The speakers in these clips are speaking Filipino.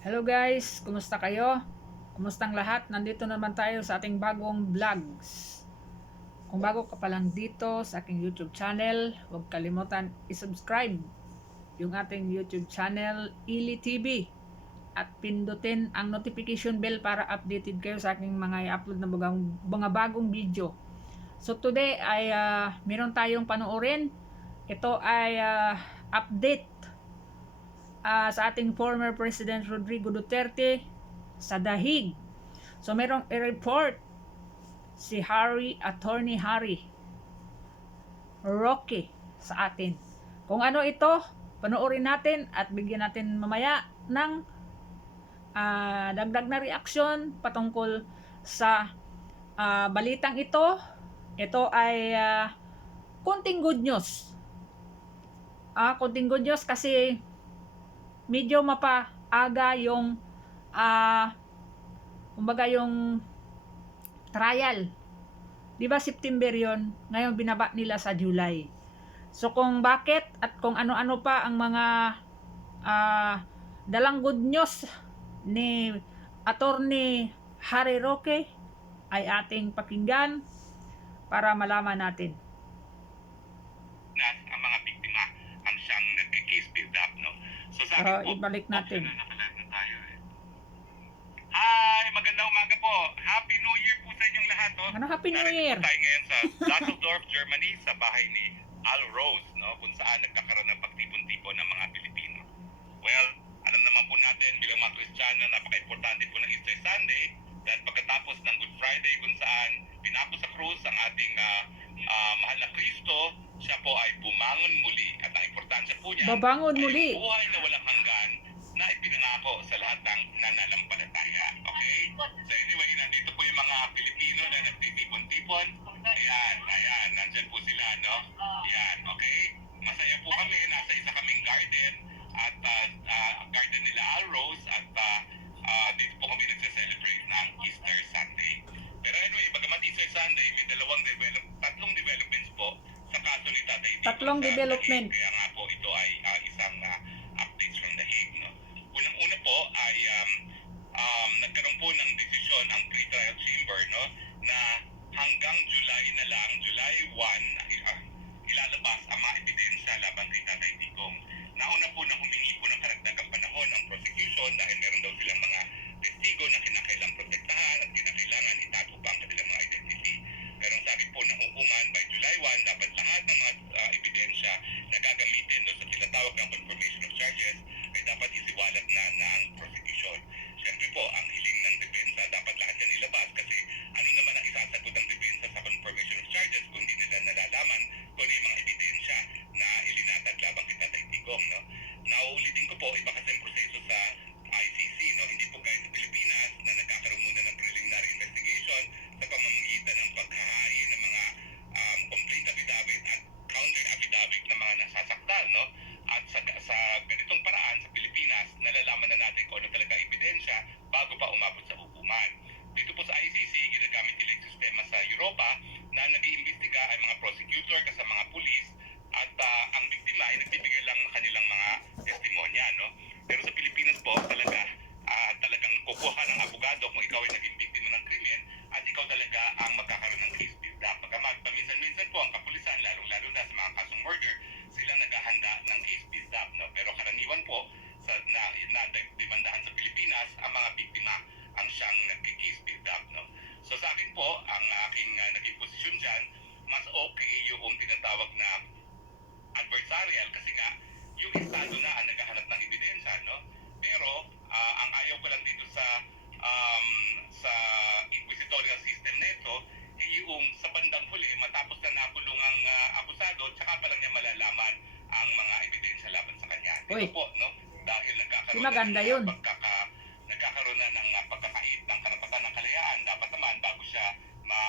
Hello guys, kumusta kayo? Kumustang lahat? Nandito naman tayo sa ating bagong vlogs. Kung bago ka pa lang dito sa aking YouTube channel, huwag kalimutan i-subscribe yung ating YouTube channel, Ili TV. At pindutin ang notification bell para updated kayo sa aking mga i-upload na bagang, mga bagong video. So today ay ah, meron tayong panoorin. Ito ay ah, update ah, sa ating former President Rodrigo Duterte sa Dahig. So merong i-report si Harry, Attorney Harry Roque sa atin. Kung ano ito, panoorin natin at bigyan natin mamaya ng ah, dagdag na reaksyon patungkol sa ah, balitang ito. Ito ay ah, kunting good news. Ah, kunting good news kasi medyo mapaaga yung ah kumbaga yung trial. 'Di ba September 'yon? Ngayon binaba nila sa July. So kung bakit at kung ano-ano pa ang mga ah dalang good news ni Attorney Harry Roque ay ating pakinggan para malaman natin. na ang mga biktima ang siyang nagka-case build up, no? Akin po, ibalik natin. eh. Hi! Magandang umaga po. Happy New Year po sa inyong lahat, no? Ano Happy New Narito Year? tayo ngayon sa Düsseldorf, Germany, sa bahay ni Al Rose, no? Kung saan nagkakaroon ng pagtipon-tipon ng mga Pilipino. Well, alam naman po natin bilang mga Kristiyano, napaka-importante po ng Easter Sunday dahil pagkatapos ng Good Friday kung saan pinako sa krus ang ating ah, ah, mahal na Kristo, siya po ay bumangon muli. At ang importansya po niya Babangon ay muli. buhay na walang hanggan na ipinangako sa lahat ng nananampalataya. Okay? So anyway, nandito po yung mga Pilipino na nagtitipon-tipon. Ayan, ayan, nandyan po sila, no? Ayan, okay? Masaya po kami, nasa isa kaming garden at ah, ah, garden nila Alrose at ah, ah, dito po kami nagse-celebrate ng Easter Sunday. Pero anyway, bagamat Easter Sunday, may dalawang develop, tatlong developments po sa kaso ni Tatay Digong Tatlong development. Dahig. Kaya nga po ito ay ah, isang ah, updates from the Hague. No? Unang-una po ay um, um, nagkaroon po ng desisyon ang pre-trial chamber no, na hanggang July na lang, July 1, ah, ilalabas ang mga ebidensya laban kay Tatay Digong. Nauna po na humingi po ng karagdagang panahon ang prosecution dahil meron daw silang mga testigo na maganda na ng yun. pagkaka nagkakaroon na ng ah, pagkakait ng karapatan ng kalayaan dapat naman bago siya ma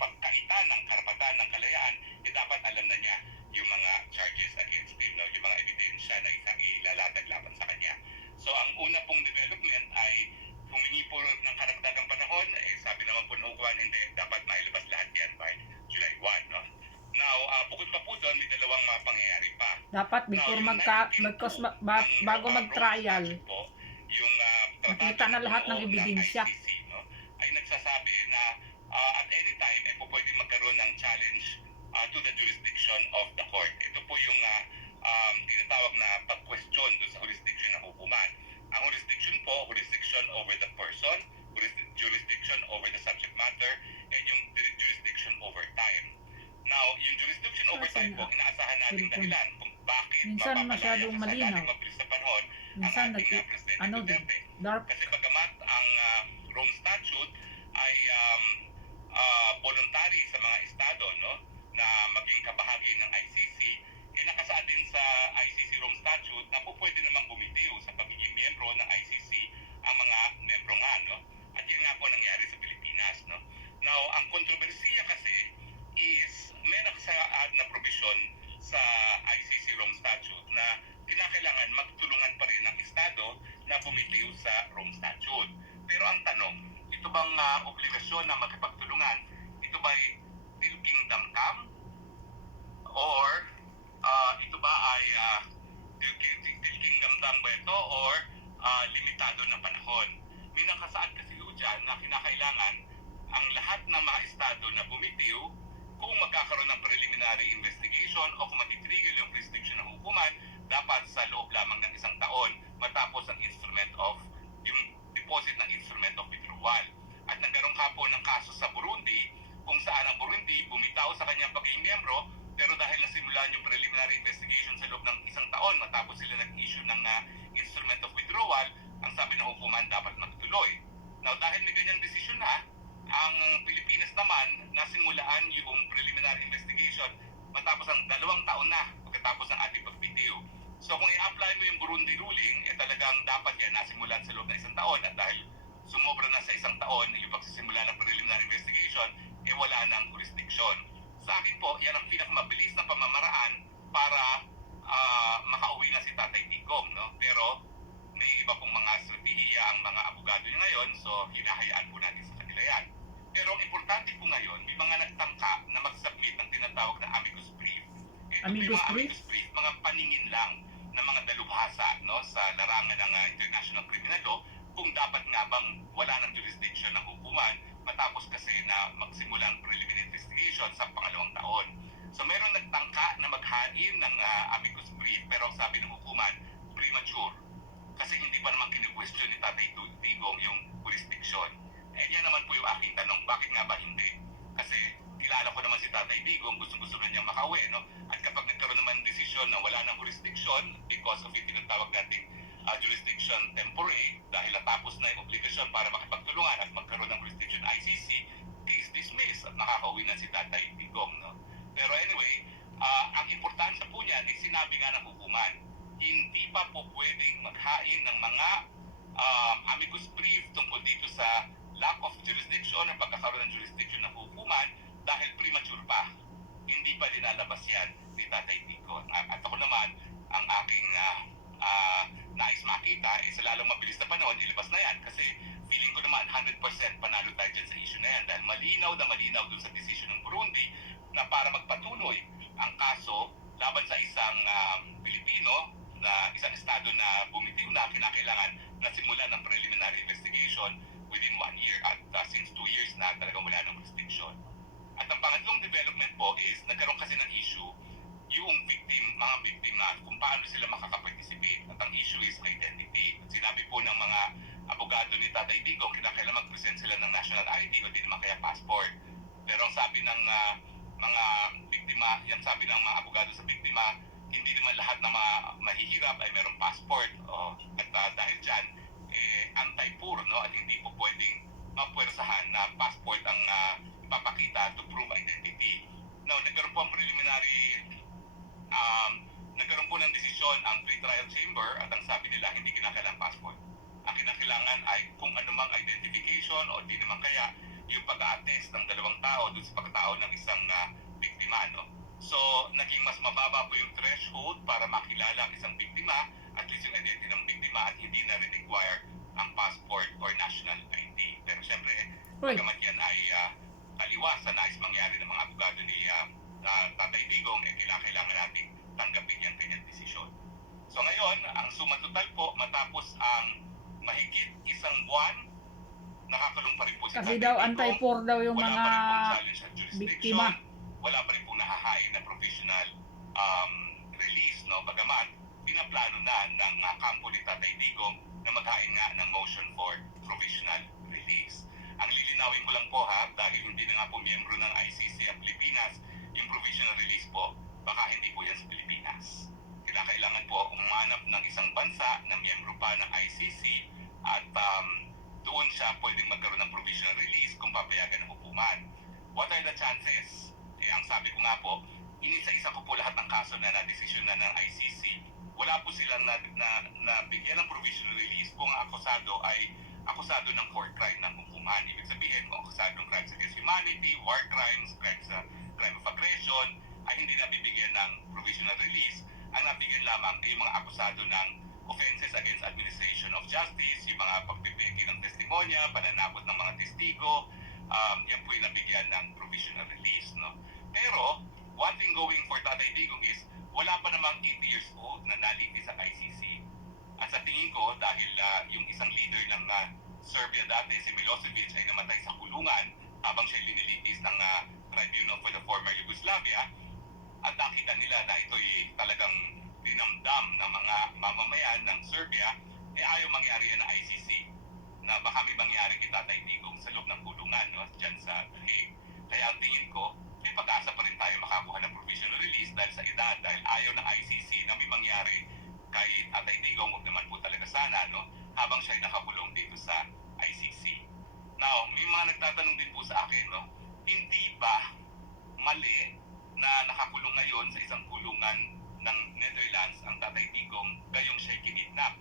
pagkaitan ng karapatan ng kalayaan, eh dapat alam na niya yung mga charges against him, no? yung mga ebidensya na isang ilalatag laban sa kanya. So ang una pong development ay humingi po ng karagdagang panahon, eh sabi naman po ng hukuman, hindi, dapat mailabas lahat yan by July 1. No? Now, ah, bukod pa po doon, may dalawang mga pangyayari pa. Dapat before magka, magkos, ba- bago mag-trial. Yung ah, Nakita na lahat ng ebidensya. ICC, no, ay nagsasabi na ah, at any time eh, po pwede magkaroon ng challenge ah, to the jurisdiction of the court. Ito po yung ah, um, tinatawag na pag-question doon sa jurisdiction ng hukuman. Ang jurisdiction po, jurisdiction over the person, juris- jurisdiction over the subject matter, and yung ju- jurisdiction over time. Now, yung jurisdiction over Asan time na? po, inaasahan natin Cellphone. dahilan kung bakit Minsan mapapalaya masyadong sa malinaw. dating mabilis na panahon Minsan ang nag ating uh, Presidente ano dark. Kasi bagamat ang ah, Rome Statute ay um, ah, voluntary sa mga estado no na maging kabahagi ng ICC, eh nakasaad din sa ICC Rome Statute na po pwede namang bumitiw sa pagiging miyembro ng ICC ang mga miyembro nga no. At yun nga po nangyari sa Pilipinas no. Now, ang kontrobersiya kasi is may nakasaad na provision sa ICC Rome Statute na kinakailangan magtulungan pa rin ang Estado na bumitiw sa Rome Statute. Pero ang tanong, ito bang ah, obligasyon na makipagtulungan, ito ba ay till kingdom come? Or ah, ito ba ay uh, till, till, till kingdom come ba ito? Or ah, limitado na panahon? May nakasaad kasi ho dyan na kinakailangan ang lahat ng mga estado na bumitiw kung magkakaroon ng preliminary investigation o kung matitrigger yung jurisdiction ng hukuman, dapat sa loob lamang ng isang taon matapos ang instrument of yung deposit ng instrument of withdrawal. At nagkaroon ka po ng kaso sa Burundi kung saan ang Burundi bumitaw sa kanyang pagiging miyembro pero dahil nasimulan yung preliminary investigation sa loob ng isang taon matapos sila nag-issue ng ah, instrument of withdrawal, ang sabi ng hukuman dapat magtuloy. Now dahil may ganyang desisyon na, ang Pilipinas naman nasimulaan yung preliminary investigation matapos ang dalawang taon na pagkatapos ng ating pagbitiw. So kung i-apply mo yung Burundi ruling, eh talagang dapat yan nasimulan sa loob ng isang taon at dahil sumobra na sa isang taon yung pagsisimula ng preliminary investigation, eh wala nang jurisdiction. Sa akin po, yan ang pinakamabilis na pamamaraan para ah, makauwi na si Tatay Tigom. No? Pero may iba pong mga strategiya ang mga abogado niya ngayon, so hinahayaan po natin sa kanila yan. Pero ang importante po ngayon, may mga nagtangka na mag-submit ng tinatawag na amicus brief. Ito Amicus mga brief? amicus brief, mga paningin lang ng mga dalubhasa no, sa larangan ng ah, International Criminal Law kung dapat nga bang wala ng jurisdiction ng hukuman matapos kasi na magsimula ang preliminary investigation sa pangalawang taon. So meron nagtangka na maghain ng ah, amicus brief pero sabi ng hukuman, premature. Kasi hindi pa naman kinu-question ni Tatay Digong yung jurisdiction. Eh yan naman po yung aking tanong, bakit nga ba hindi? Kasi kilala ko naman si Tatay Digong, gusto-gusto na niyang makauwi, no? At kapag nagkaroon naman ng desisyon na wala ng jurisdiction because of yung tinatawag natin uh, jurisdiction temporary dahil natapos na yung obligasyon para makipagtulungan at magkaroon ng jurisdiction ICC, case dismissed at nakakauwi na si Tatay Digong, no? Pero anyway, ah, ang importansya po niyan ay sinabi nga ng hukuman, hindi pa po pwedeng maghain ng mga um, amicus brief tungkol dito sa lack of jurisdiction o pagkakaroon ng jurisdiction ng hukuman dahil premature pa. Hindi pa dinalabas yan ni Tatay Tico. At ako naman, ang aking ah, ah, nais makita, eh, sa lalong mabilis na panahon, ilabas na yan. Kasi feeling ko naman 100% panalo tayo dyan sa issue na yan dahil malinaw na malinaw dun sa decision ng Burundi na para magpatuloy ang kaso laban sa isang um, Pilipino na isang estado na bumitiw na kinakailangan na simulan ng preliminary investigation within one year at uh, since two years na talagang wala ng jurisdiction. At ang pangatlong development po is nagkaroon kasi ng issue yung victim, mga biktima, kung paano sila makakaparticipate. At ang issue is identity. At sinabi po ng mga abogado ni Tatay Digong, kinakailangan mag-present sila ng national ID o di naman kaya passport. Pero ang sabi ng ah, mga biktima, yan sabi ng mga abogado sa biktima, hindi naman lahat na ma- mahihirap ay merong passport. O, at ah, dahil dyan, eh, anti-poor, no? At hindi po pwedeng mapwersahan na passport ang ah, ipapakita to prove identity. Now, nagkaroon po ang preliminary um, nagkaroon po ng desisyon ang pre-trial chamber at ang sabi nila hindi kinakailangan passport. Ang kinakailangan ay kung anumang identification o di naman kaya yung pag-attest ng dalawang tao dun sa pagkatao ng isang uh, biktima. No? So, naging mas mababa po yung threshold para makilala ang isang biktima at least yung identity ng biktima at hindi na rin require ang passport or national ID. Pero siyempre, Bagamat yan ay uh, kaliwas sa nais mangyari ng mga abogado ni ah, ah, Tatay Digong, eh kailangan natin tanggapin yung kanyang desisyon. So ngayon, ang suma total po, matapos ang mahigit isang buwan, nakakulong pa rin po si Kasi daw Digong. anti-poor daw yung wala mga biktima. wala pa rin pong nahahain na provisional um, release, no? Bagaman, pinaplano na ng uh, kampo ni Tatay Digong na maghain nga ng motion for provisional release. Ang lilinawin ko lang po ha, dahil hindi na nga po miyembro ng ICC ang Pilipinas, yung provisional release po, baka hindi po yan sa Pilipinas. Kailangan po umanap ng isang bansa na miyembro pa ng ICC at um, doon siya pwedeng magkaroon ng provisional release kung papayagan ng hukuman. What are the chances? Eh, ang sabi ko nga po, inisa-isa ko po lahat ng kaso na na-desisyon na ng ICC. Wala po silang na, na, na bigyan ng provisional release kung ang akusado ay akusado ng war crime ng hukuman. Ibig sabihin, kung akusado ng crimes against humanity, war crimes, crimes sa crime of aggression, ay hindi nabibigyan ng provisional release. Ang nabigyan lamang ay yung mga akusado ng offenses against administration of justice, yung mga pagpipeki ng testimonya, pananakot ng mga testigo, um, yan po yung nabigyan ng provisional release. No? Pero, one thing going for Tatay Digong is, wala pa namang 80 years old na nalitis sa ICC. At sa tingin ko, dahil ah, yung isang leader ng ah, Serbia dati, si Milosevic, ay namatay sa kulungan habang siya linilitis ng ah, Tribunal for the Former Yugoslavia, at nakita nila na ito'y talagang dinamdam ng mga mamamayan ng Serbia, eh ayaw mangyari yan ng ICC na baka may mangyari kay Tatay Digong sa loob ng kulungan no, dyan sa Hague. Kaya ang tingin ko, may pag-asa pa rin tayo makakuha ng provisional release dahil sa edad, dahil ayaw ng ICC na may mangyari kay Tatay Digong, huwag naman po talaga sana, no, habang siya ay nakakulong dito sa ICC. Now, may mga nagtatanong din po sa akin, no, hindi ba mali na nakakulong ngayon sa isang kulungan ng Netherlands ang Tatay Digong gayong siya kinidnap?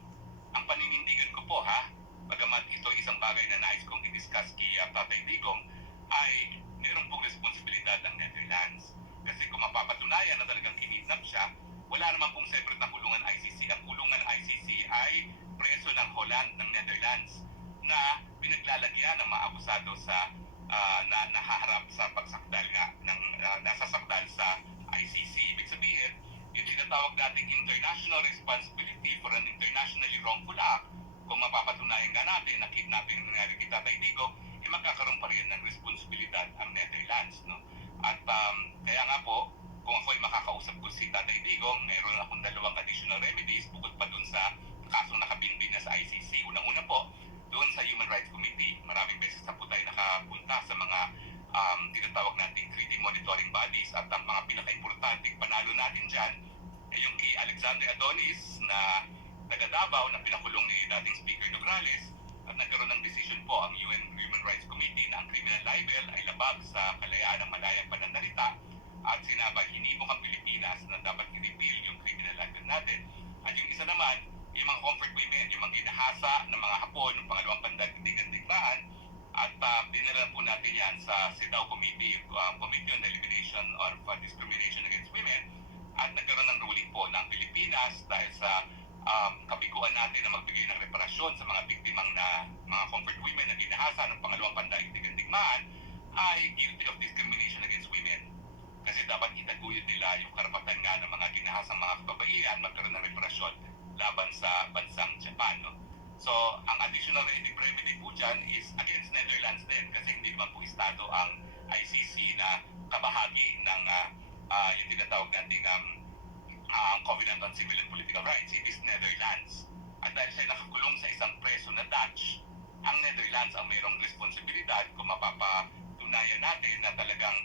Ang paninindigan ko po ha, bagamat ito isang bagay na nais kong i-discuss kay uh, Tatay Digong, ay meron pong responsibilidad ng Netherlands. Kasi kung mapapatunayan na talagang kinidnap siya, wala naman pong separate na kulungan ICC. Ang kulungan ICC ay preso ng Holland ng Netherlands na pinaglalagyan ng mga akusado sa ah, na nahaharap sa pagsakdal nga ng ah, nasasakdal sa ICC. Ibig sabihin, yung tinatawag nating international responsibility for an internationally wrongful act, kung mapapatunayan nga natin na kidnapping ang nangyari kay Tatay Digo, eh magkakaroon pa rin ng responsibilidad ang Netherlands. No? At um, kaya nga po, kung ako'y makakausap ko si Tatay Digong, meron akong dalawang additional remedies bukod pa dun sa kasong nakabinbin na sa ICC. Unang-una po, doon sa Human Rights Committee, maraming beses na po tayo nakapunta sa mga um, tinatawag natin treaty monitoring bodies at ang mga pinaka-importanting panalo natin dyan ay yung kay Alexander Adonis na taga Davao na pinakulong ni dating Speaker Nograles at nagkaroon ng decision po ang UN Human Rights Committee na ang criminal libel ay labag sa kalayaan ng malayang pananalita at sinabay hinimok ang Pilipinas na dapat i-repeal yung criminal libel natin. At yung isa naman, yung mga comfort women, yung mga inahasa ng mga hapon ng pangalawang pandaigdigan digmaan at uh, dinala po natin yan sa CEDAW Committee, uh, Committee on Elimination of uh, Discrimination Against Women at nagkaroon ng ruling po ng Pilipinas dahil sa um, kabiguan natin na magbigay ng reparasyon sa mga biktimang na mga comfort women na ginahasa ng pangalawang pandaigdigan digmaan ay guilty of discrimination against women kasi dapat itaguyod nila yung karapatan nga ng mga ginahasang mga kababaihan magkaroon ng reparasyon laban sa bansang Japan. No? So, ang additional remedy remedy po dyan is against Netherlands din kasi hindi naman po estado ang ICC na kabahagi ng ah, ah, yung tinatawag nating um, ah, Covenant on Civil and Political Rights. It is. At dahil siya nakakulong sa isang preso na Dutch, ang Netherlands ang mayroong responsibilidad kung mapapatunayan natin na talagang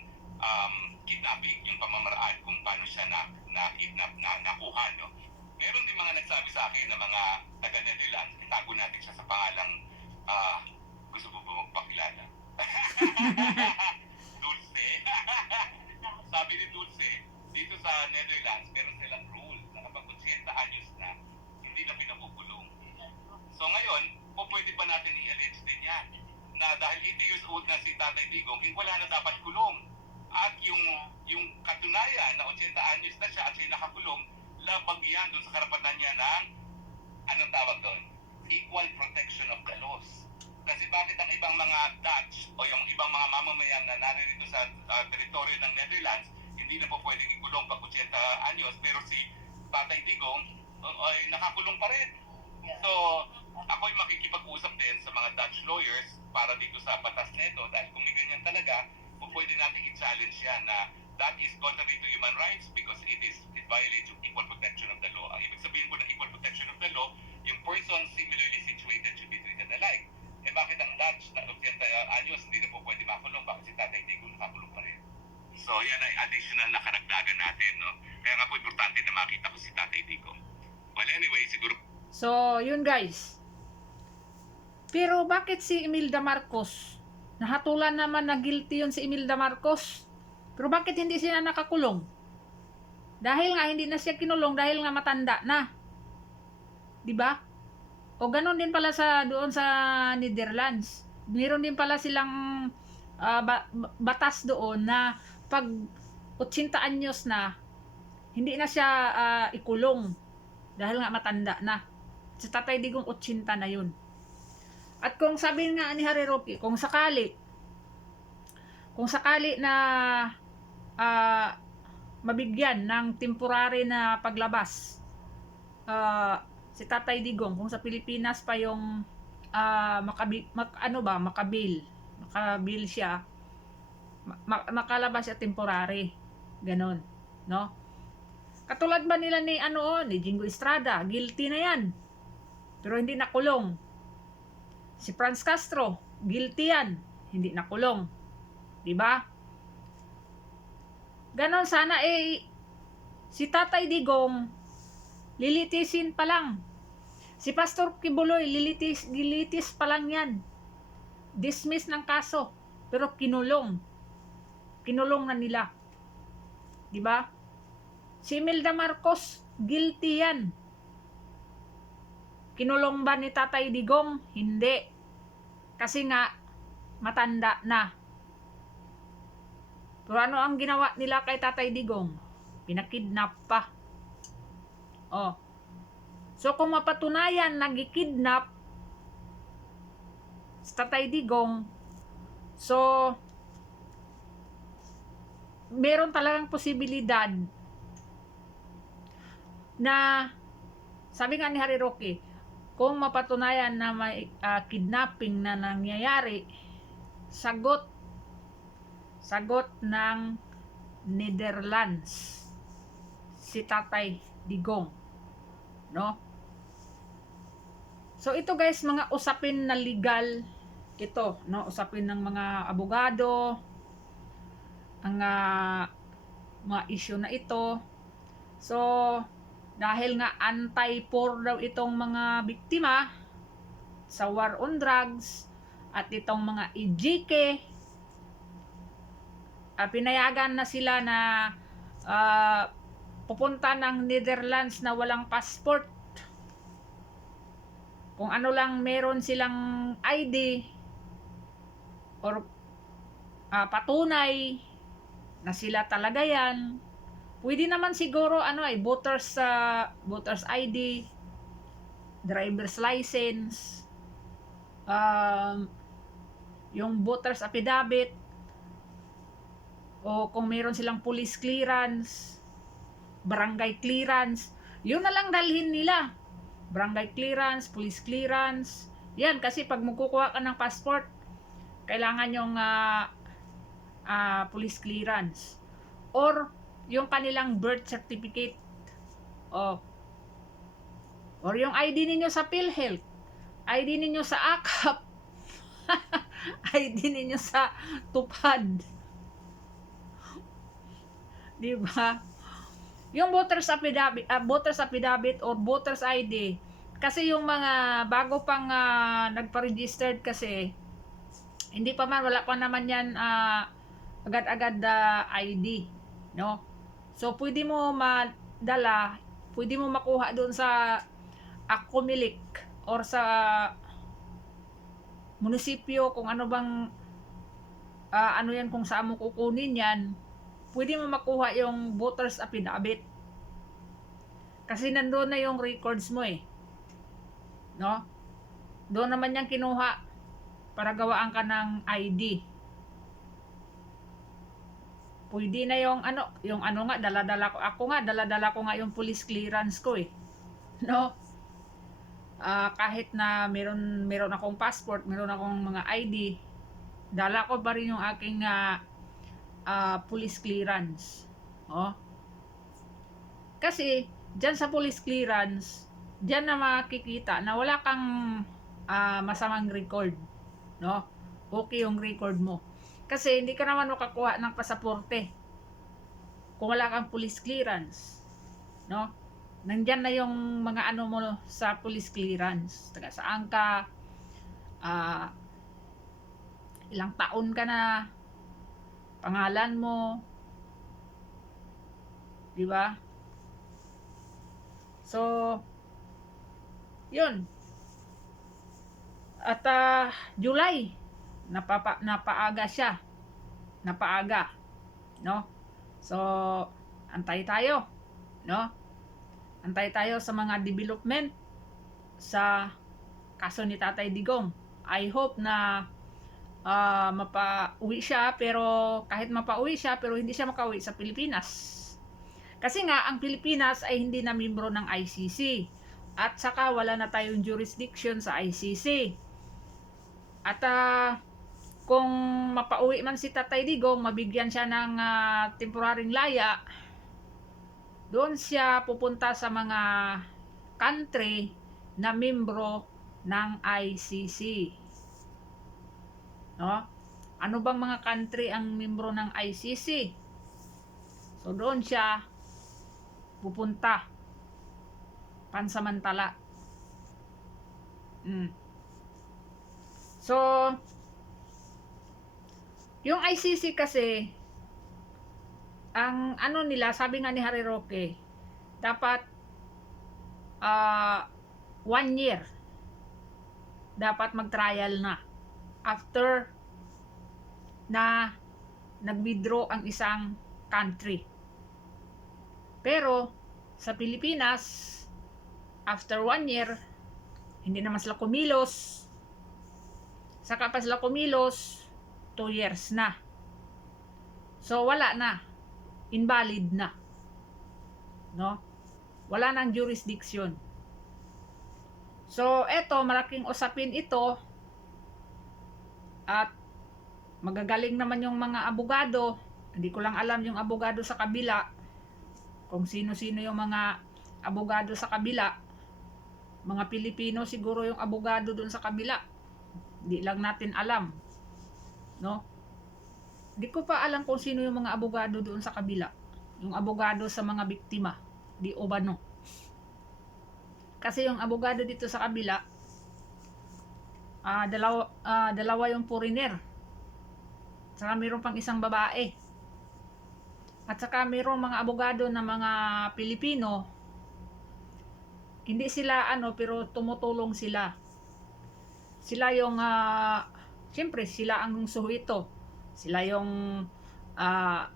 um, kidnapping, yung pamamaraan kung paano siya na, na-kidnap, na, nakuha. No? Meron din mga nagsabi sa akin na mga taga-Netherlands, itago natin siya sa pangalang ah, gusto mo ba magpakilala? Dulce. Sabi ni Dulce, dito sa Netherlands, meron silang rule na kapag 80 anyos na, hindi na pinapukulong. So ngayon, po pwede pa natin i-allege din yan na dahil 80 years old na si Tatay Digong, eh, wala na dapat kulong. At yung yung katunayan na 80 anyos na siya at siya nakakulong, labag yan doon sa karapatan niya ng anong tawag doon? Equal protection of the laws. Kasi bakit ang ibang mga Dutch o yung ibang mga mamamayan na naririto sa uh, teritoryo ng Netherlands, hindi na po pwedeng ikulong pag 80 anyos, pero si Tatay Digong uh, ay nakakulong pa rin. So, ako'y makikipag sa batas nito dahil kung may ganyan talaga, kung pwede natin i-challenge yan na that is contrary to human rights because it is it violates yung equal protection of the law. Ang ibig sabihin po ng equal protection of the law, yung person similarly situated should be treated alike. Eh bakit ang lunch na 80 anyos hindi na po pwede makulong? Bakit si Tatay Digong nakakulong pa rin? So yan ay additional na karagdagan natin. No? Kaya nga po importante na makita ko si Tatay Digong. Well anyway, siguro So, yun guys. Pero bakit si Imelda Marcos? Nahatulan naman na guilty yun si Imelda Marcos. Pero bakit hindi siya nakakulong? Dahil nga hindi na siya kinulong dahil nga matanda na. 'Di ba? O ganun din pala sa doon sa Netherlands. Meron din pala silang ah, ba- ba- batas doon na pag 80 anyos na hindi na siya ah, ikulong dahil nga matanda na. Si Tatay Digong 80 na yun. At kung sabi nga ni Harry Roque, kung sakali, kung sakali na ah, mabigyan ng temporary na paglabas ah, si Tatay Digong, kung sa Pilipinas pa yung ah, makabi, mak, ano ba, makabil, makabil siya, ma- ma- makalabas siya temporary. Ganon. No? Katulad ba nila ni ano ni Jingo Estrada, guilty na 'yan. Pero hindi nakulong. Si Franz Castro, guilty 'yan, hindi nakulong. 'Di ba? Ganon sana eh si Tatay Digong lilitisin pa lang. Si Pastor Kibuloy lilitis lilitis pa lang 'yan. Dismiss ng kaso pero kinulong. Kinulong na nila. 'Di ba? Si Imelda Marcos, guilty yan. Kinulong ba ni Tatay Digong? Hindi. Kasi nga, matanda na. Pero ano ang ginawa nila kay Tatay Digong? Pinakidnap pa. Oh. So kung mapatunayan nagikidnap si Tatay Digong, so meron talagang posibilidad na sabi nga ni Harry Roque, kung mapatunayan na may ah, kidnapping na nangyayari, sagot sagot ng Netherlands si Tatay Digong. No? So ito guys, mga usapin na legal ito, no? Usapin ng mga abogado ang ah, mga issue na ito. So, dahil nga anti-poor daw itong mga biktima sa war on drugs at itong mga EJK ah, pinayagan na sila na ah, pupunta ng Netherlands na walang passport. Kung ano lang meron silang ID or ah, patunay na sila talaga yan Pwede naman siguro ano ay voters sa voters ID, driver's license, um, yung voters affidavit, o kung meron silang police clearance, barangay clearance, yun na lang dalhin nila. Barangay clearance, police clearance. Yan, kasi pag magkukuha ka ng passport, kailangan yung ah, ah, police clearance. Or, yung kanilang birth certificate. O, or yung ID ninyo sa PhilHealth. ID ninyo sa AKAP. ID ninyo sa Tupad. Di ba? Yung voters affidavit, ah, voters affidavit or voters ID, kasi yung mga bago pang ah, nagpa-registered kasi, hindi pa man, wala pa naman yan ah, agad-agad ah, ID. No? So, pwede mo madala, pwede mo makuha doon sa Akumilik or sa munisipyo kung ano bang ah, ano yan kung saan mo kukunin yan pwede mo makuha yung voter's affidavit. Kasi nandoon na yung records mo eh no? Doon naman yan kinuha para gawaan ka ng ID pwede na yung ano yung ano nga dala-dala ko ako nga dala-dala ko nga yung police clearance ko eh no Ah, kahit na meron meron akong passport, meron akong mga ID, dala ko pa rin yung aking ah, ah, police clearance. Oh. Kasi, dyan sa police clearance, dyan na makikita na wala kang ah, masamang record. No? Okay yung record mo. Kasi hindi ka naman makakuha ng pasaporte kung wala kang police clearance. No? Nandyan na yung mga ano mo sa police clearance. Taga saan ka, ah, ilang taon ka na, pangalan mo, di ba? So, yun. At ah, July, napapa, napaaga siya. Napaaga. No? So, antay tayo. No? Antay tayo sa mga development sa kaso ni Tatay Digong. I hope na ah, mapa-uwi siya pero kahit mapa-uwi siya pero hindi siya makauwi sa Pilipinas. Kasi nga ang Pilipinas ay hindi na membro ng ICC at saka wala na tayong jurisdiction sa ICC. At ah, kung mapauwi man si Tatay Digong, mabigyan siya ng ah, temporaring laya, doon siya pupunta sa mga country na membro ng ICC. No? Ano bang mga country ang membro ng ICC? So doon siya pupunta pansamantala. Mm. So, yung ICC kasi, ang ano nila, sabi nga ni Harry Roque, dapat ah one year dapat mag-trial na after na nag-withdraw ang isang country. Pero sa Pilipinas, after one year, hindi naman sila kumilos. Saka pa sila kumilos, two years na. So wala na. Invalid na. No? Wala nang jurisdiction. So, eto, malaking usapin ito. At magagaling naman yung mga abogado. Hindi ko lang alam yung abogado sa kabila. Kung sino-sino yung mga abogado sa kabila. Mga Pilipino siguro yung abogado dun sa kabila. Hindi lang natin alam. No? Hindi ko pa alam kung sino yung mga abogado doon sa kabila. Yung abogado sa mga biktima. Di o ba no? Kasi yung abogado dito sa kabila, ah dalawa, ah, dalawa yung foreigner. Saka mayroon pang isang babae. At saka mayroong mga abogado na mga Pilipino, hindi sila ano, pero tumutulong sila. Sila yung, ah, siyempre sila ang suhito. Sila yung, ah,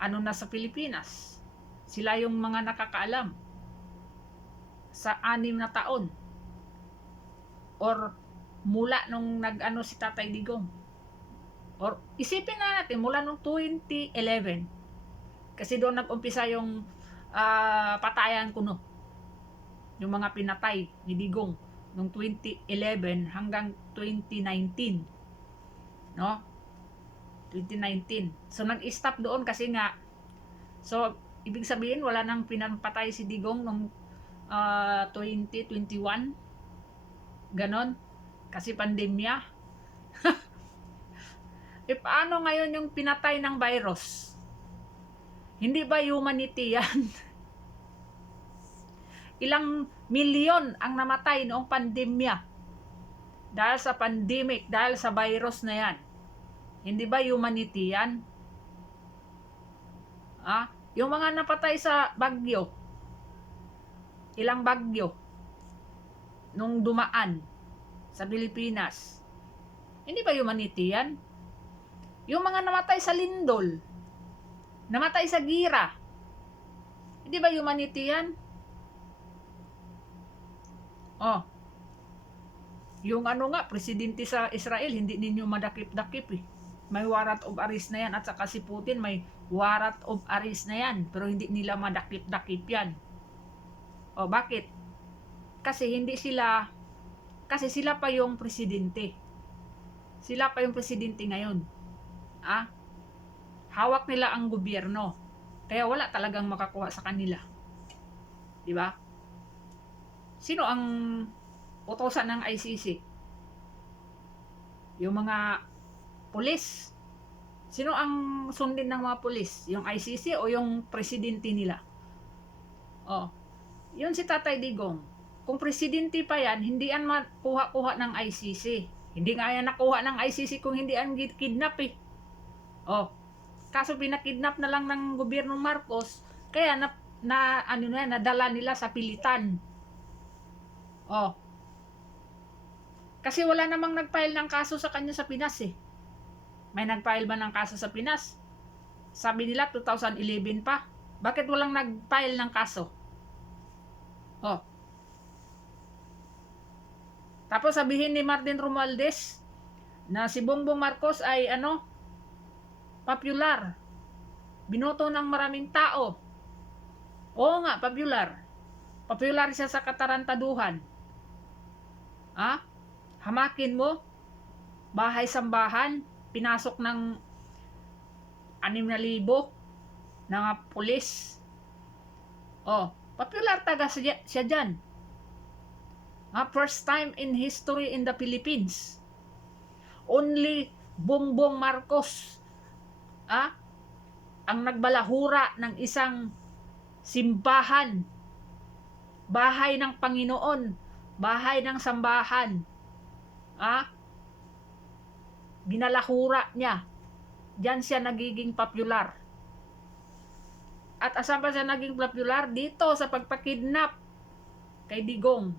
ano na sa Pilipinas. Sila yung mga nakakaalam sa anim na taon or mula nung nag-ano si Tatay Digong or isipin na natin mula nung 2011 kasi doon nag-umpisa yung ah, patayan kuno yung mga pinatay ni Digong nung 2011 hanggang 2019 no? 2019 so nag-stop doon kasi nga so ibig sabihin wala nang pinapatay si Digong nung ah, 2021 ganon. Kasi pandemya. E paano ngayon yung pinatay ng virus? Hindi ba humanity yan? Ilang milyon ang namatay noong pandemya dahil sa pandemic dahil sa virus na yan hindi ba humanity yan ah yung mga napatay sa bagyo ilang bagyo nung dumaan sa Pilipinas. Hindi ba humanity yan? Yung mga namatay sa lindol, namatay sa gira, hindi ba humanity yan? Oh, yung ano nga, presidente sa Israel, hindi ninyo madakip-dakip eh. May warrant of arrest na yan at saka si Putin may warrant of arrest na yan pero hindi nila madakip-dakip yan. O bakit? Kasi hindi sila kasi sila pa yung presidente. Sila pa yung presidente ngayon. Ah? Hawak nila ang gobyerno. Kaya wala talagang makakuha sa kanila. Di ba? Sino ang utosan ng ICC? Yung mga pulis. Sino ang sundin ng mga pulis? Yung ICC o yung presidente nila? Oh. Yun si Tatay Digong. Kung presidente pa yan, hindi yan makuha-kuha ng ICC. Hindi nga yan nakuha ng ICC kung hindi yan kidnap eh. Oh. Kaso pinakidnap na lang ng gobyerno Marcos, kaya na, na ano na nadala nila sa pilitan. Oh. Kasi wala namang nag-file ng kaso sa kanya sa Pinas eh. May nag-file ba ng kaso sa Pinas? Sabi nila 2011 pa. Bakit walang nag-file ng kaso? Oh. Tapos sabihin ni Martin Romualdez na si Bongbong Marcos ay ano, popular. Binoto ng maraming tao. Oo nga, popular. Popular siya sa katarantaduhan. Ah? Hamakin mo? Bahay sambahan? Pinasok ng 6,000 na nga pulis. Oh, popular taga siya, siya dyan. Ah, first time in history in the Philippines. Only Bongbong Marcos ah, ang nagbalahura ng isang simbahan, bahay ng Panginoon, bahay ng sambahan. Ah, ginalahura niya. Diyan siya nagiging popular. At asan pa siya naging popular? Dito sa pagpakidnap kay Digong.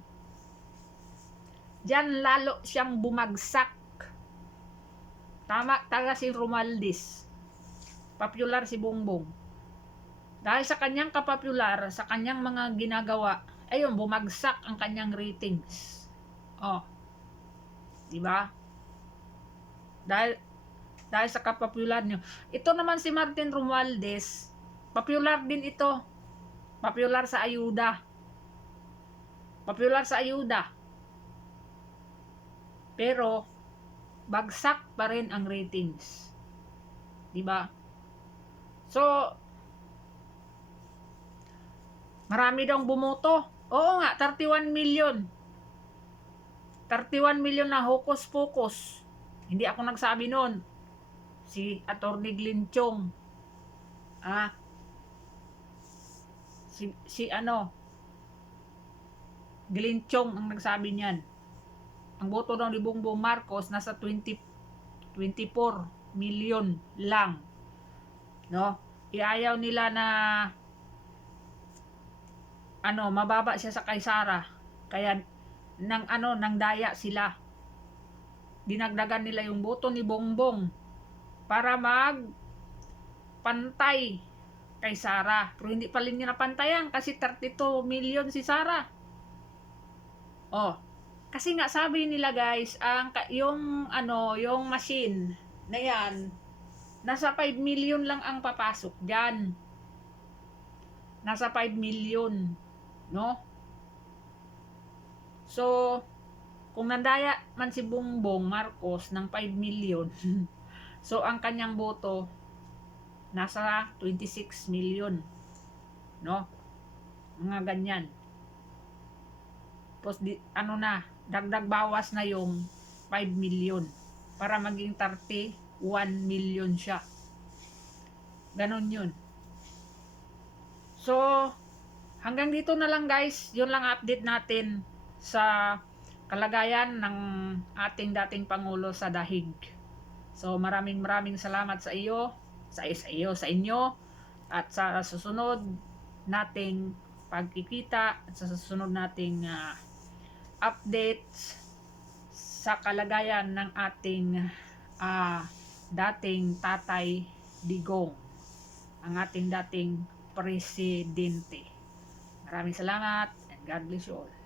Diyan lalo siyang bumagsak. Tama, taga si Romaldis. Popular si Bongbong. Dahil sa kanyang kapopular, sa kanyang mga ginagawa, ayun, bumagsak ang kanyang ratings. Oh. Di ba? Dahil dahil sa kapopular niyo. Ito naman si Martin Romualdez, popular din ito. Popular sa ayuda. Popular sa ayuda. Pero bagsak pa rin ang ratings. 'Di ba? So marami daw bumoto. Oo nga, 31 million. 31 million na hocus pocus. Hindi ako nagsabi noon. Si Attorney Glenn Chong. Ah. Si, si ano, Glenn Chong ang nagsabi niyan. Ang boto daw ni Bongbong Marcos nasa 20 24 million lang. No? Iayaw nila na ano, mababa siya sa Kaysara. Kaya nang ano, nang daya sila. Dinagdagan nila yung boto ni Bongbong para mag pantay kay Sara. Pero hindi pa rin niya napantayan kasi 32 million si Sara. Oh, kasi nga sabi nila guys, ang yung ano, yung machine na yan, nasa 5 million lang ang papasok diyan. Nasa 5 million, no? So, kung nandaya man si Bongbong Marcos ng 5 million, so ang kanyang boto nasa 26 million. No? Mga ganyan. Tapos di, ano na, dagdag bawas na yung 5 million para maging 31 million siya. Ganon yun. So, hanggang dito na lang guys. Yun lang update natin sa kalagayan ng ating dating Pangulo sa Dahig. So, maraming maraming salamat sa iyo, sa, sa iyo, sa inyo, at sa susunod nating pagkikita, at sa susunod nating ah, updates sa kalagayan ng ating ah, dating tatay Digong, ang ating dating presidente. Maraming salamat and God bless you all.